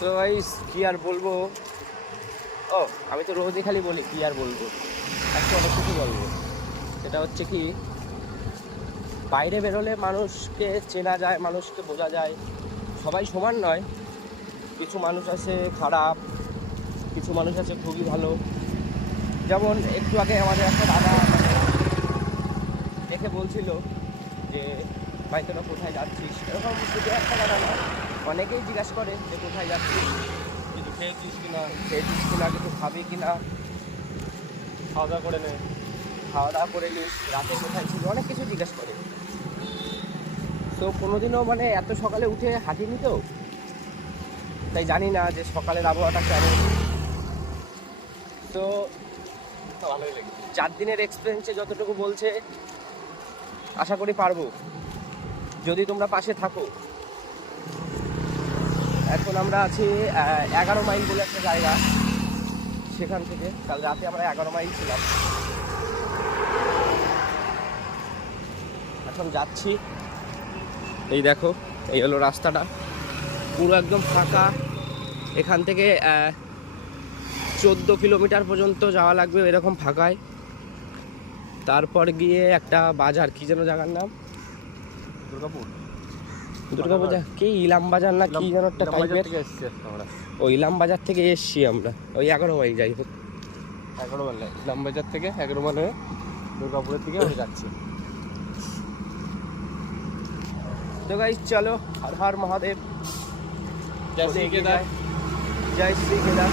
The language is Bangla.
তো গাইস কি আর বলবো, ও আমি তো রোজই খালি বলি কি আর বলবো, আজকে অনেক কিছু বলবো। সেটা হচ্ছে কি, বাইরে বেরোলে মানুষকে চেনা যায়, মানুষকে বোঝা যায়। সবাই সমান নয়, কিছু মানুষ আছে খারাপ, কিছু মানুষ আছে খুবই ভালো। যেমন একটু আগে আমাদের একটা দাদা দেখে বলছিল যে ভাই তোরা কোথায় যাচ্ছিস, এরকম শুধু একটা দাদা না, অনেকেই জিজ্ঞাসা করে যে কোথায় যাচ্ছিস, কিছু খেয়েছিস কিনা, কিছু খাবি কিনা, খাওয়া দাওয়া করে নে, খাওয়া দাওয়া করে নিস, রাতে কোথায় ছিল, অনেক কিছু জিজ্ঞাসা করে। তো কোনোদিনও মানে এত সকালে উঠে হাঁটিনি তো, তাই জানি না যে সকালের আবহাওয়াটা কেমন। তো ভালোই লাগে। 4 দিনের এক্সপিরিয়েন্সে যতটুকু বলছে আশা করি পারবো, যদি তোমরা পাশে থাকো। এখন আমরা আছি 11 মাইল বলে একটা জায়গা, সেখান থেকে কাল রাতে আমরা 11 মাইল ছিলাম। এখন যাচ্ছি, এই দেখো এই হলো রাস্তাটা, পুরো একদম ফাঁকা। এখান থেকে 14 কিলোমিটার পর্যন্ত যাওয়া লাগবে এরকম ফাঁকায়। তারপর গিয়ে একটা বাজার, কি যেন জায়গার নাম, দুর্গাপুর কি ইলাম বাজার না কি যেন একটা টাইপের, ওই ইলাম বাজার থেকে এসছি আমরা, ওই 11 মাইল যাই হোক। 11 মাইল ইলাম বাজার থেকে 11 মাইল হয়ে দুর্গাপুরের দিকে আমি যাচ্ছি। তো গাইস চলো, হর হর মহাদেব, জয় শ্রী কেদার। জয় শ্রী কেদার।